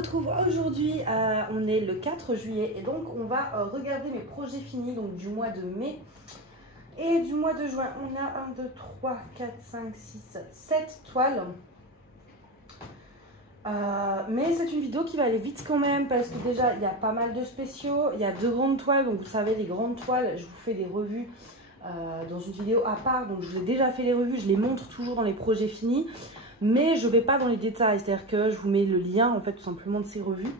retrouve aujourd'hui, on est le 4 juillet et donc on va regarder mes projets finis donc du mois de mai et du mois de juin. On a 1, 2, 3, 4, 5, 6, 7 toiles. Mais c'est une vidéo qui va aller vite quand même parce que déjà il y a pas mal de spéciaux, il y a 2 grandes toiles, donc vous savez les grandes toiles, je vous fais des revues dans une vidéo à part, donc je vous ai déjà fait les revues, je les montre toujours dans les projets finis. Mais je ne vais pas dans les détails, c'est-à-dire que je vous mets le lien en fait tout simplement de ces revues.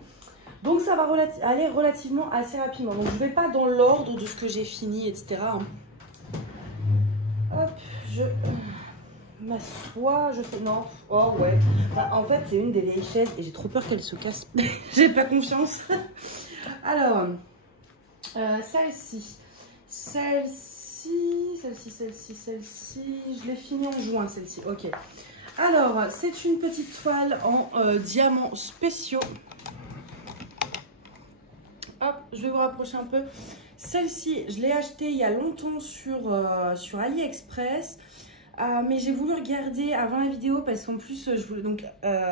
Donc ça va aller relativement assez rapidement. Donc je ne vais pas dans l'ordre de ce que j'ai fini, etc. Hop, je m'assois, je sais, non, oh ouais. Enfin, en fait c'est une des vieilles chaises et j'ai trop peur qu'elle se casse. J'ai pas confiance. Alors, celle-ci, je l'ai finie en juin celle-ci, ok. Alors, c'est une petite toile en diamants spéciaux. Hop, je vais vous rapprocher un peu. Celle-ci, je l'ai achetée il y a longtemps sur AliExpress. Mais j'ai voulu regarder avant la vidéo parce qu'en plus, je voulais donc,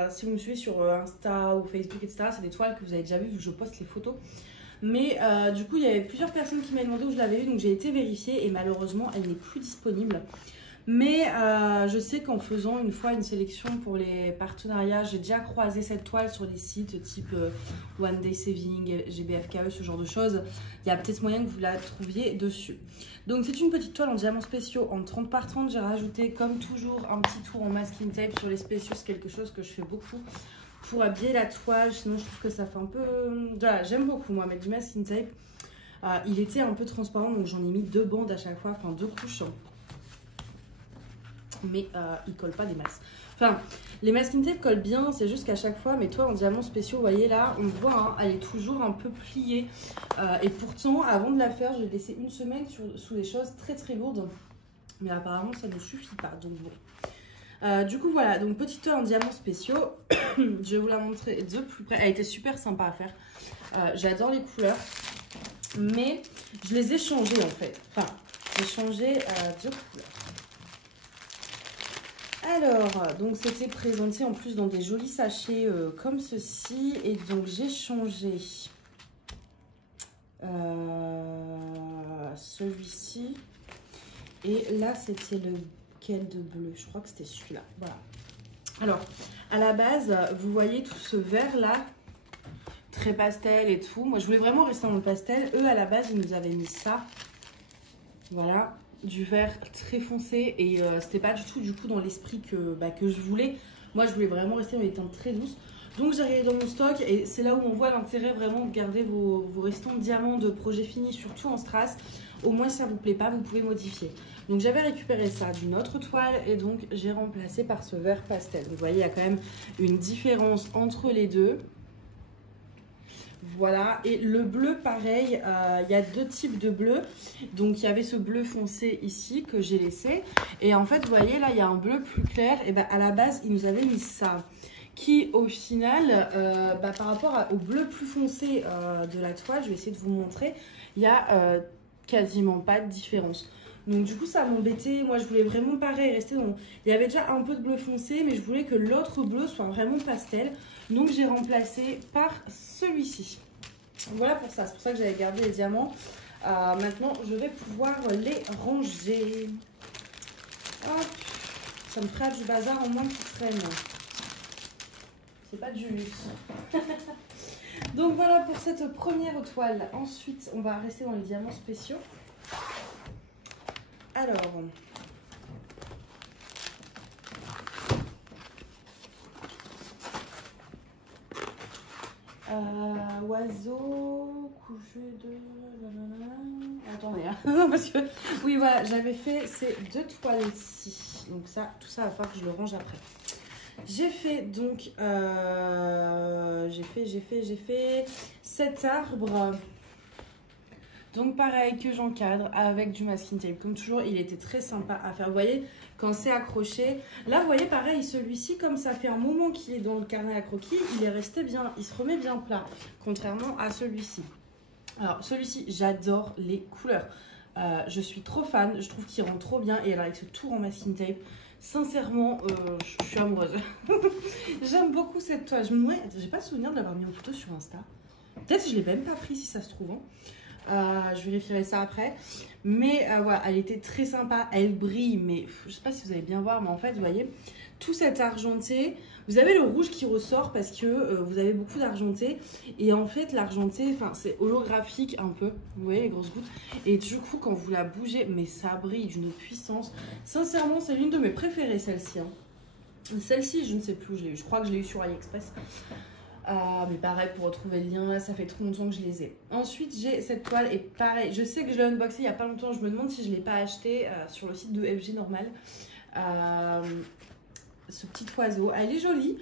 si vous me suivez sur Insta ou Facebook, etc., c'est des toiles que vous avez déjà vues vu que je poste les photos. Mais du coup, il y avait plusieurs personnes qui m'avaient demandé où je l'avais eu, donc j'ai été vérifier et malheureusement, elle n'est plus disponible. Mais je sais qu'en faisant une fois une sélection pour les partenariats, j'ai déjà croisé cette toile sur des sites type One Day Saving, GBFKE, ce genre de choses. Il y a peut-être moyen que vous la trouviez dessus. Donc c'est une petite toile en diamants spéciaux en 30 par 30. J'ai rajouté comme toujours un petit tour en masking tape sur les spéciaux. C'est quelque chose que je fais beaucoup pour habiller la toile. Sinon je trouve que ça fait un peu... Voilà, j'aime beaucoup moi mettre du masking tape. Il était un peu transparent donc j'en ai mis 2 bandes à chaque fois, enfin 2 couches. Mais il colle pas des masses. Enfin, les masking tape collent bien, c'est juste qu'à chaque fois, mes toiles en diamants spéciaux, vous voyez là, on voit, hein, elle est toujours un peu pliée. Et pourtant, avant de la faire, je l'ai laissé une semaine sous des choses très très lourdes. Mais apparemment, ça ne suffit pas, donc bon. Du coup, voilà, donc petite toile en diamants spéciaux. Je vais vous la montrer de plus près. Elle était super sympa à faire. J'adore les couleurs. Mais je les ai changées en fait. Enfin, j'ai changé de couleur. Alors, donc c'était présenté en plus dans des jolis sachets comme ceci. Et donc j'ai changé celui-ci. Et là, c'était lequel de bleu? Je crois que c'était celui-là. Voilà. Alors, à la base, vous voyez tout ce vert-là, très pastel et tout. Moi, je voulais vraiment rester dans le pastel. Eux, à la base, ils nous avaient mis ça. Voilà. Du vert très foncé et c'était pas du tout dans l'esprit que je voulais. Moi je voulais vraiment rester dans les teintes très douces, donc j'ai regardé dans mon stock et c'est là où on voit l'intérêt vraiment de garder vos restants de diamants de projet fini, surtout en strass. Au moins si ça vous plaît pas, vous pouvez modifier. Donc j'avais récupéré ça d'une autre toile et donc j'ai remplacé par ce vert pastel. Vous voyez, il y a quand même une différence entre les deux. Voilà, et le bleu pareil, il y a 2 types de bleu. Donc il y avait ce bleu foncé ici que j'ai laissé. Et en fait, vous voyez là, il y a un bleu plus clair. Et à la base, ils nous avaient mis ça. Qui au final, par rapport au bleu plus foncé de la toile, je vais essayer de vous montrer, il n'y a quasiment pas de différence. Donc du coup ça m'embêtait, moi je voulais vraiment pareil rester dans... Il y avait déjà un peu de bleu foncé mais je voulais que l'autre bleu soit vraiment pastel. Donc j'ai remplacé par celui-ci. Voilà pour ça, c'est pour ça que j'avais gardé les diamants. Maintenant je vais pouvoir les ranger. Hop, ça me fera du bazar en moins qui traîne. C'est pas du luxe. Donc voilà pour cette première toile. Ensuite on va rester dans les diamants spéciaux. Alors, oiseau, couché de... Attendez, hein. Non, parce que, oui, voilà, j'avais fait ces 2 toiles-ci. Donc ça, tout ça, il va falloir que je le range après. J'ai fait donc, j'ai fait cet arbre. Donc pareil que j'encadre avec du masking tape. Comme toujours, il était très sympa à faire. Vous voyez, quand c'est accroché. Là, vous voyez, pareil, celui-ci, comme ça fait un moment qu'il est dans le carnet à croquis, il est resté bien, il se remet bien plat. Contrairement à celui-ci. Alors, celui-ci, j'adore les couleurs. Je suis trop fan. Je trouve qu'il rend trop bien. Et alors, avec ce tour en masking tape, Sincèrement, je suis amoureuse. J'aime beaucoup cette toile. J'ai pas souvenir de l'avoir mis en photo sur Insta. Peut-être que je l'ai même pas pris si ça se trouve. Je vérifierai ça après. Mais voilà, elle était très sympa. Elle brille, mais je sais pas si vous allez bien voir, mais en fait, vous voyez, tout cet argenté. Vous avez le rouge qui ressort parce que vous avez beaucoup d'argenté. Et en fait, l'argenté, c'est holographique un peu. Vous voyez les grosses gouttes. Et du coup, quand vous la bougez, mais ça brille d'une puissance. Sincèrement, c'est l'une de mes préférées, celle-ci. Celle-ci, je ne sais plus. Je crois que je l'ai eu sur AliExpress. Mais pareil, pour retrouver le lien, là, ça fait trop longtemps que je les ai. Ensuite, j'ai cette toile. Et pareil, je sais que je l'ai unboxée il n'y a pas longtemps. Je me demande si je ne l'ai pas acheté sur le site de FG Normal. Ce petit oiseau, elle est jolie.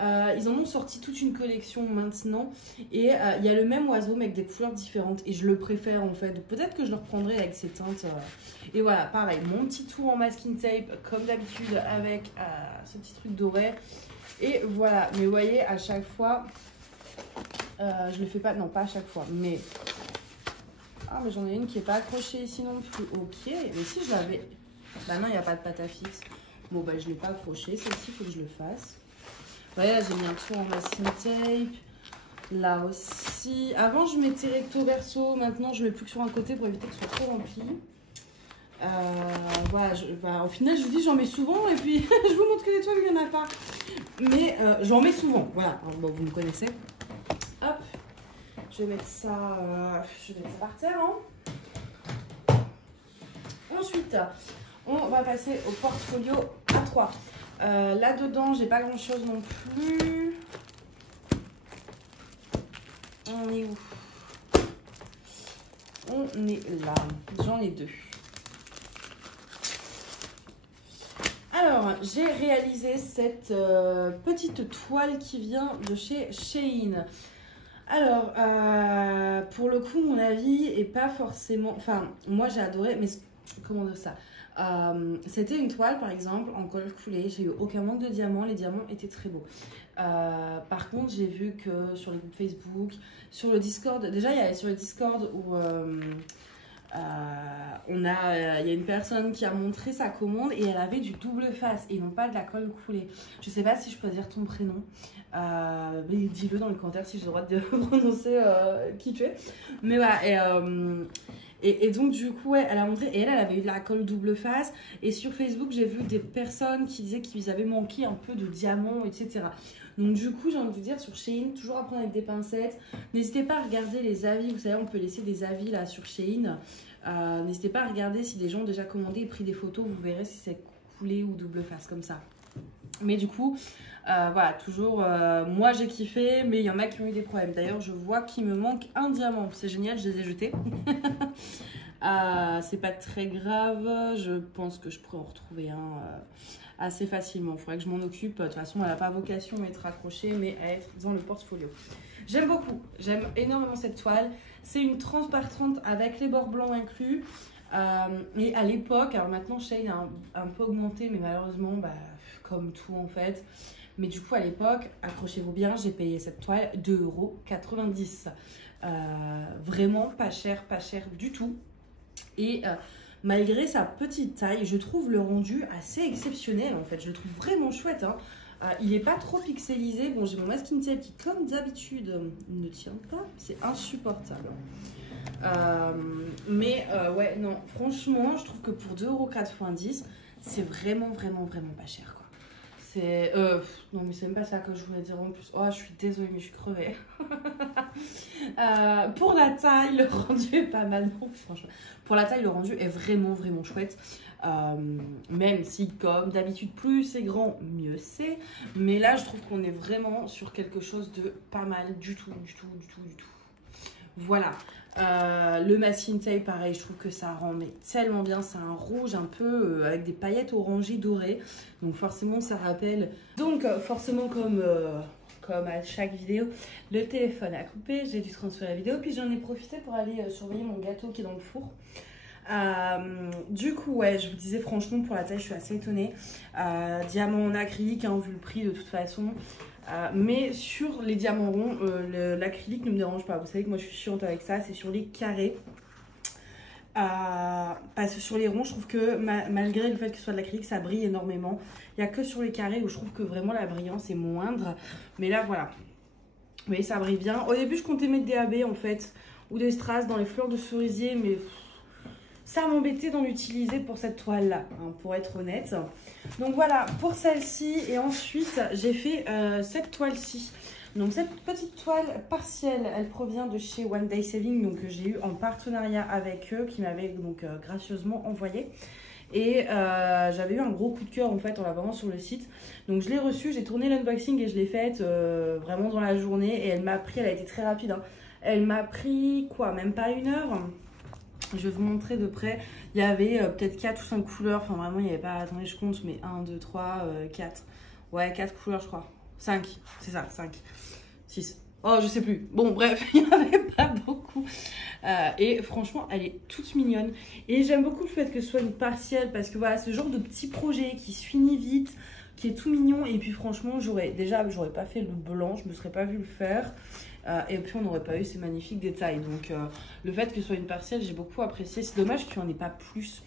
Ils en ont sorti toute une collection maintenant et il y a le même oiseau mais avec des couleurs différentes et je le préfère en fait. Peut-être que je le reprendrai avec ces teintes. Et voilà, pareil, mon petit tour en masking tape comme d'habitude avec ce petit truc doré. Et voilà, mais vous voyez, à chaque fois, je le fais pas, non pas à chaque fois, mais... Ah, mais j'en ai une qui n'est pas accrochée ici non plus. Ok, mais si je l'avais... Bah non, il n'y a pas de pâte à fixe. Bon, bah je ne l'ai pas accrochée. Celle-ci, il faut que je le fasse. Voyez, là, j'ai mis un tour en masking tape. Là aussi. Avant, je mettais recto verso. Maintenant, je ne mets plus que sur un côté pour éviter que ce soit trop rempli. Voilà, au final, je vous dis, j'en mets souvent. Et puis, je vous montre que les toiles, il n'y en a pas. Mais j'en mets souvent. Voilà, alors, bon, vous me connaissez. Hop. Je vais mettre ça, par terre. Hein. Ensuite... On va passer au portfolio A3. Là-dedans, j'ai pas grand-chose non plus. On est où? On est là. J'en ai 2. Alors, j'ai réalisé cette petite toile qui vient de chez Shein. Alors, pour le coup, mon avis est pas forcément... Enfin, moi, j'ai adoré, mais comment dire ça? C'était une toile par exemple en col coulé, j'ai eu aucun manque de diamants, les diamants étaient très beaux. Par contre j'ai vu que sur les groupes Facebook, sur le Discord, déjà il y a sur le Discord où il y a une personne qui a montré sa commande et elle avait du double face et non pas de la colle coulée. Je sais pas si je peux dire ton prénom, mais dis-le dans les commentaires si j'ai le droit de prononcer qui tu es. Mais voilà, et donc du coup ouais, elle a montré et elle avait eu de la colle double face et sur Facebook j'ai vu des personnes qui disaient qu'ils avaient manqué un peu de diamants, etc. Donc du coup j'ai envie de vous dire sur Shein, toujours à prendre avec des pincettes. N'hésitez pas à regarder les avis, vous savez on peut laisser des avis là sur Shein. N'hésitez pas à regarder si des gens ont déjà commandé et pris des photos, vous verrez si c'est coulé ou double face comme ça. Mais du coup, voilà, toujours, moi j'ai kiffé, mais il y en a qui ont eu des problèmes. D'ailleurs, je vois qu'il me manque un diamant. C'est génial, je les ai jetés. C'est pas très grave. Je pense que je pourrais en retrouver un assez facilement. Il faudrait que je m'en occupe. De toute façon, elle n'a pas vocation à être accrochée, mais à être dans le portfolio. J'aime beaucoup. J'aime énormément cette toile. C'est une 30 par 30 avec les bords blancs inclus. Et à l'époque, alors maintenant Shein a un peu augmenté, mais malheureusement, bah, comme tout en fait. Mais du coup, à l'époque, accrochez-vous bien, j'ai payé cette toile 2,90 €. Vraiment pas cher du tout. Et malgré sa petite taille, je trouve le rendu assez exceptionnel en fait. Je le trouve vraiment chouette. Hein. Il n'est pas trop pixelisé. Bon, j'ai mon masking tape qui, comme d'habitude, ne tient pas. C'est insupportable. Ouais, non, franchement, je trouve que pour 2,90 €, c'est vraiment pas cher, quoi. C'est... non, mais c'est même pas ça que je voulais dire en plus. Oh, je suis désolée, mais je suis crevée. Pour la taille, le rendu est pas mal. Non, franchement. Pour la taille, le rendu est vraiment chouette. Même si, comme d'habitude, plus c'est grand, mieux c'est. Mais là, je trouve qu'on est vraiment sur quelque chose de pas mal du tout. Voilà. Le masking tape, pareil, je trouve que ça rend mais tellement bien. C'est un rouge un peu avec des paillettes orangées dorées. Donc forcément, ça rappelle. Donc forcément, comme à chaque vidéo, le téléphone a coupé. J'ai dû transférer la vidéo. Puis j'en ai profité pour aller surveiller mon gâteau qui est dans le four. Du coup, ouais, je vous disais franchement, pour la taille, je suis assez étonnée. Diamant en acrylique, hein, vu le prix de toute façon. Mais sur les diamants ronds, l'acrylique ne me dérange pas. Vous savez que moi je suis chiante avec ça, c'est sur les carrés. Parce que sur les ronds, je trouve que malgré le fait que ce soit de l'acrylique, ça brille énormément. Il n'y a que sur les carrés où je trouve que vraiment la brillance est moindre. Mais là, voilà. Vous voyez, ça brille bien. Au début, je comptais mettre des AB en fait, ou des strass dans les fleurs de cerisier, mais ça m'embêtait d'en utiliser pour cette toile-là, hein, pour être honnête. Donc voilà, pour celle-ci. Et ensuite, j'ai fait cette toile-ci. Donc cette petite toile partielle, elle provient de chez One Day Saving, donc que j'ai eu en partenariat avec eux, qui m'avaient donc gracieusement envoyé. Et j'avais eu un gros coup de cœur en fait en la voyant sur le site. Donc je l'ai reçue, j'ai tourné l'unboxing et je l'ai faite vraiment dans la journée. Et elle m'a pris, elle a été très rapide, hein. Elle m'a pris quoi, même pas 1 heure. Je vais vous montrer de près. Il y avait peut-être 4 ou 5 couleurs. Enfin vraiment il n'y avait pas, attendez je compte, mais 1, 2, 3, 4. Ouais 4 couleurs je crois. 5, c'est ça, 5. 6. Oh, je sais plus. Bon, bref, il n'y en avait pas beaucoup. Et franchement, elle est toute mignonne. Et j'aime beaucoup le fait que ce soit une partielle parce que voilà, ce genre de petit projet qui se finit vite, qui est tout mignon. Et puis franchement, j'aurais pas fait le blanc, je me serais pas vu le faire. Et puis on n'aurait pas eu ces magnifiques détails. Donc le fait que ce soit une partielle, j'ai beaucoup apprécié. C'est dommage qu'il n'y en ait pas plus.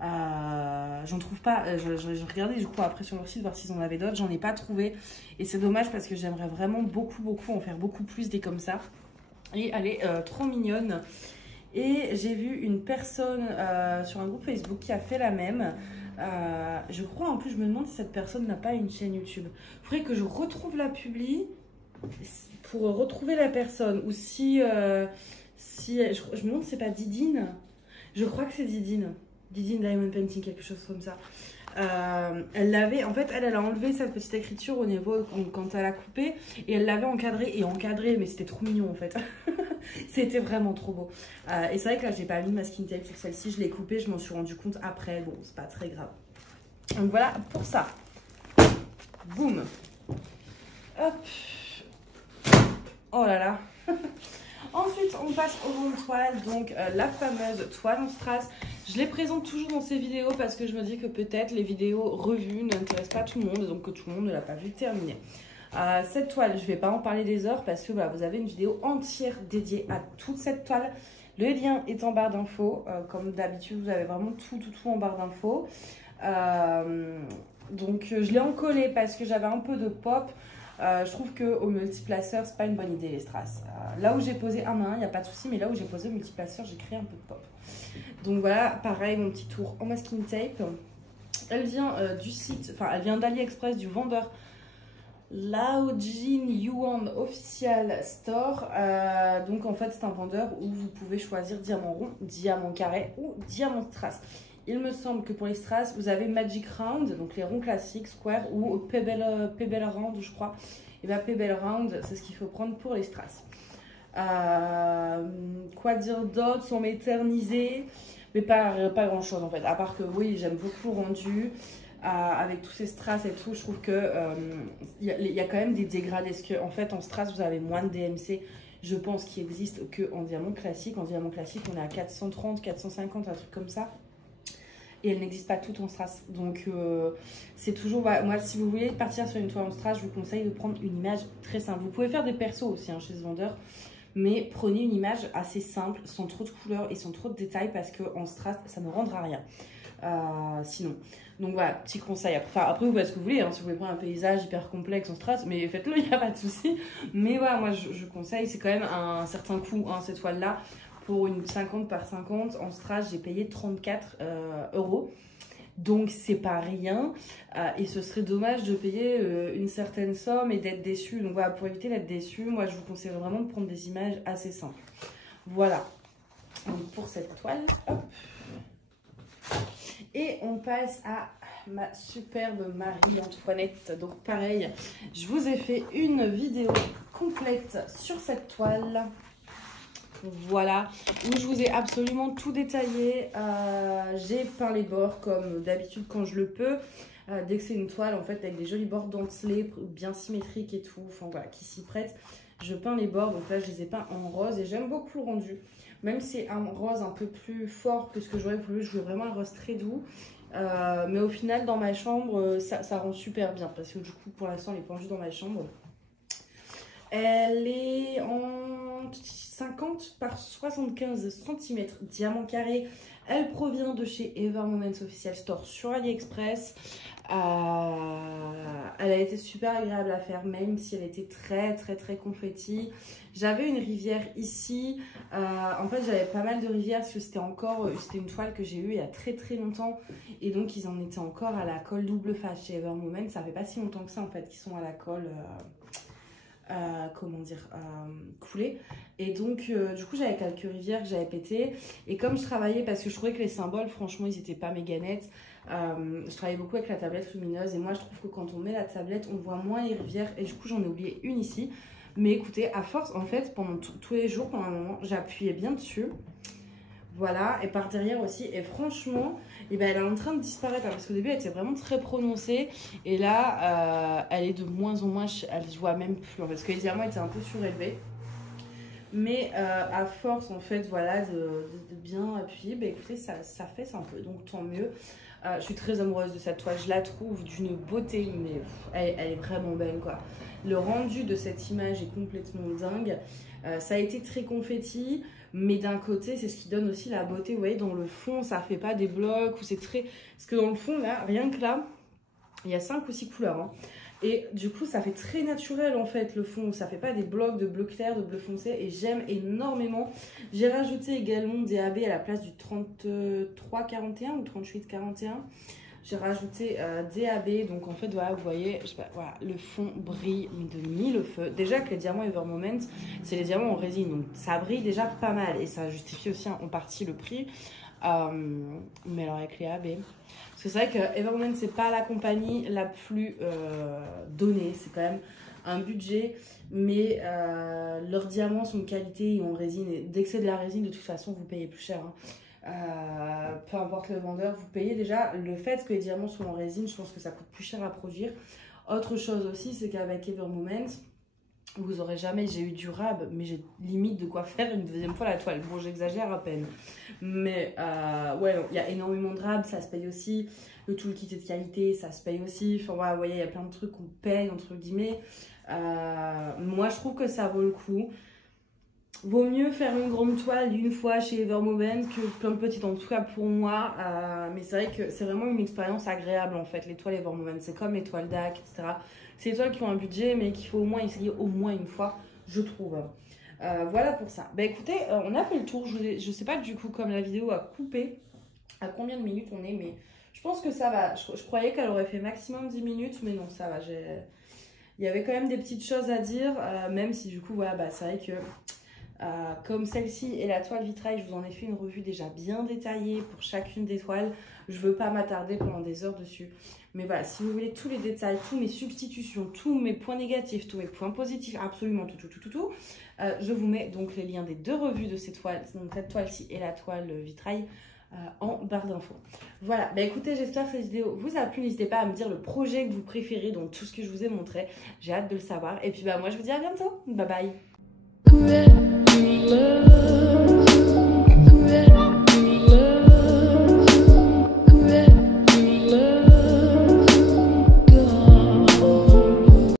J'en trouve pas, je regardais du coup après sur leur site voir s'ils en avaient d'autres, j'en ai pas trouvé et c'est dommage parce que j'aimerais vraiment beaucoup en faire beaucoup plus des comme ça. Et elle est trop mignonne. Et j'ai vu une personne sur un groupe Facebook qui a fait la même. Je crois en plus, je me demande si cette personne n'a pas une chaîne YouTube. Il faudrait que je retrouve la publi pour retrouver la personne. Ou si je me demande si c'est pas Didine. Je crois que c'est Didine. Didine Diamond Painting, quelque chose comme ça. Elle l'avait, en fait, elle a enlevé cette petite écriture au niveau quand elle a coupé et elle l'avait encadré, mais c'était trop mignon en fait. C'était vraiment trop beau. Et c'est vrai que là, j'ai pas mis ma skin tape sur celle-ci, je l'ai coupée, je m'en suis rendu compte après. Bon, c'est pas très grave. Donc voilà pour ça. Boum. Hop. Oh là là. Ensuite, on passe aux rondes toiles, donc la fameuse toile en strass. Je les présente toujours dans ces vidéos parce que je me dis que peut-être les vidéos revues n'intéressent pas tout le monde, donc que tout le monde ne l'a pas vue terminée. Cette toile, je ne vais pas en parler des heures parce que voilà, vous avez une vidéo entière dédiée à toute cette toile. Le lien est en barre d'infos. Comme d'habitude, vous avez vraiment tout en barre d'infos. Donc, je l'ai encollé parce que j'avais un peu de pop. Je trouve qu'au multiplaceur, c'est pas une bonne idée les strass. Là où j'ai posé un à un, il n'y a pas de souci, mais là où j'ai posé au multiplaceur, j'ai créé un peu de pop. Donc voilà, pareil, mon petit tour en masking tape. Elle vient du site, enfin elle vient d'AliExpress, du vendeur Laojin Yuan Official Store. Donc en fait, c'est un vendeur où vous pouvez choisir diamant rond, diamant carré ou diamant strass. Il me semble que pour les strass, vous avez Magic Round, donc les ronds classiques, Square ou Pebble Round, je crois. Et bien Pebble Round, c'est ce qu'il faut prendre pour les strass. Quoi dire d'autre sans m'éterniser, mais pas grand chose en fait. À part que oui, j'aime beaucoup le rendu. Avec tous ces strass et tout, je trouve que y a quand même des dégradés. Parce qu'en fait, en strass, vous avez moins de DMC. Je pense qu'il existe qu'en diamant classique. En diamant classique, on est à 430, 450, un truc comme ça. Et elle n'existe pas toutes en strass. Donc, c'est toujours... Voilà, moi, si vous voulez partir sur une toile en strass, je vous conseille de prendre une image très simple. Vous pouvez faire des persos aussi hein, chez ce vendeur. Mais prenez une image assez simple, sans trop de couleurs et sans trop de détails. Parce qu'en strass, ça ne rendra rien. Sinon. Donc voilà, petit conseil. Après vous faites ce que vous voulez. Hein, si vous voulez prendre un paysage hyper complexe en strass, mais faites-le, il n'y a pas de souci. Mais voilà, moi, je conseille. C'est quand même un certain coût, hein, cette toile-là. Pour une 50 par 50 en strass, j'ai payé 34 €. Donc, c'est pas rien. Et ce serait dommage de payer une certaine somme et d'être déçu. Donc, voilà, pour éviter d'être déçu, moi, je vous conseille vraiment de prendre des images assez simples. Voilà. Donc, pour cette toile, hop. Et on passe à ma superbe Marie-Antoinette. Donc, pareil, je vous ai fait une vidéo complète sur cette toile. Voilà, où je vous ai absolument tout détaillé. J'ai peint les bords comme d'habitude quand je le peux. Dès que c'est une toile en fait avec des jolis bords dentelés, bien symétriques et tout, enfin voilà, qui s'y prêtent, je peins les bords. Donc là je les ai peints en rose et j'aime beaucoup le rendu. Même si c'est un rose un peu plus fort que ce que j'aurais voulu, je voulais vraiment un rose très doux. Mais au final dans ma chambre ça rend super bien parce que du coup pour l'instant elle est pendue dans ma chambre. Elle est en 50 par 75 cm diamant carré. Elle provient de chez Ever Moments Official Store sur AliExpress. Elle a été super agréable à faire, même si elle était très confetti. J'avais une rivière ici. En fait, j'avais pas mal de rivières parce que c'était une toile que j'ai eue il y a très longtemps. Et donc, ils en étaient encore à la colle double face chez Ever Moments. Ça fait pas si longtemps que ça en fait qu'ils sont à la colle. Coulée. Et donc du coup j'avais quelques rivières que j'avais pétées, et comme je travaillais, parce que je trouvais que les symboles franchement ils étaient pas méga nets, je travaillais beaucoup avec la tablette lumineuse, et moi je trouve que quand on met la tablette on voit moins les rivières, et du coup j'en ai oublié une ici. Mais écoutez, à force en fait pendant tous les jours, pendant un moment j'appuyais bien dessus, voilà, et par derrière aussi, et franchement et ben, elle est en train de disparaître, parce qu'au début elle était vraiment très prononcée, et là elle est de moins en moins, elle se voit même plus, parce que les diamants étaient un peu surélevés. Mais à force en fait voilà de bien appuyer, bah écoutez ça fesse un peu, donc tant mieux. Je suis très amoureuse de cette toile, je la trouve d'une beauté, mais elle est vraiment belle quoi. Le rendu de cette image est complètement dingue. Ça a été très confetti, mais d'un côté c'est ce qui donne aussi la beauté. Vous voyez, dans le fond ça fait pas des blocs, ou c'est très, parce que dans le fond là, rien que là il y a 5 ou 6 couleurs hein. Et du coup ça fait très naturel en fait le fond, ça fait pas des blocs de bleu clair, de bleu foncé, et j'aime énormément. J'ai rajouté également DAB à la place du 3341 ou 3841. J'ai rajouté DAB, donc en fait voilà, vous voyez, je sais pas, voilà, le fond brille de mille feux. Déjà que les diamants Ever Moments, c'est les diamants en résine, donc ça brille déjà pas mal, et ça justifie aussi en partie le prix. Mais alors avec les AB, parce que c'est vrai que Ever Moments c'est pas la compagnie la plus donnée, c'est quand même un budget, mais leurs diamants sont de qualité et en résine, et dès que c'est de la résine de toute façon vous payez plus cher hein. Peu importe le vendeur, vous payez déjà le fait que les diamants sont en résine, je pense que ça coûte plus cher à produire. Autre chose aussi, c'est qu'avec Ever Moments vous aurez jamais, j'ai eu du rab, mais j'ai limite de quoi faire une deuxième fois la toile. Bon, j'exagère à peine, mais ouais, il y a énormément de rab, ça se paye aussi. Le toolkit est de qualité, ça se paye aussi. Enfin, ouais, vous voyez, il y a plein de trucs qu'on paye, entre guillemets. Moi, je trouve que ça vaut le coup. Vaut mieux faire une grande toile d'une fois chez Ever Moments que plein de petites, en tout cas pour moi. Mais c'est vrai que c'est vraiment une expérience agréable en fait, les toiles Ever Moments. C'est comme les toiles DAC, etc. C'est des toiles qui ont un budget, mais qu'il faut au moins essayer au moins une fois, je trouve. Voilà pour ça. Bah écoutez, on a fait le tour. Je sais pas du coup, comme la vidéo a coupé, à combien de minutes on est, mais je pense que ça va. Je croyais qu'elle aurait fait maximum 10 minutes, mais non, ça va. Il y avait quand même des petites choses à dire, même si du coup, voilà, bah, c'est vrai que comme celle-ci et la toile vitrail, je vous en ai fait une revue déjà bien détaillée pour chacune des toiles. Je veux pas m'attarder pendant des heures dessus. Mais voilà, si vous voulez tous les détails, tous mes substitutions, tous mes points négatifs, tous mes points positifs, absolument tout, je vous mets donc les liens des deux revues de ces toiles, donc cette toile-ci et la toile vitrail, en barre d'infos. Voilà, bah écoutez, j'espère que cette vidéo vous a plu. N'hésitez pas à me dire le projet que vous préférez dans tout ce que je vous ai montré. J'ai hâte de le savoir. Et puis bah moi je vous dis à bientôt. Bye bye.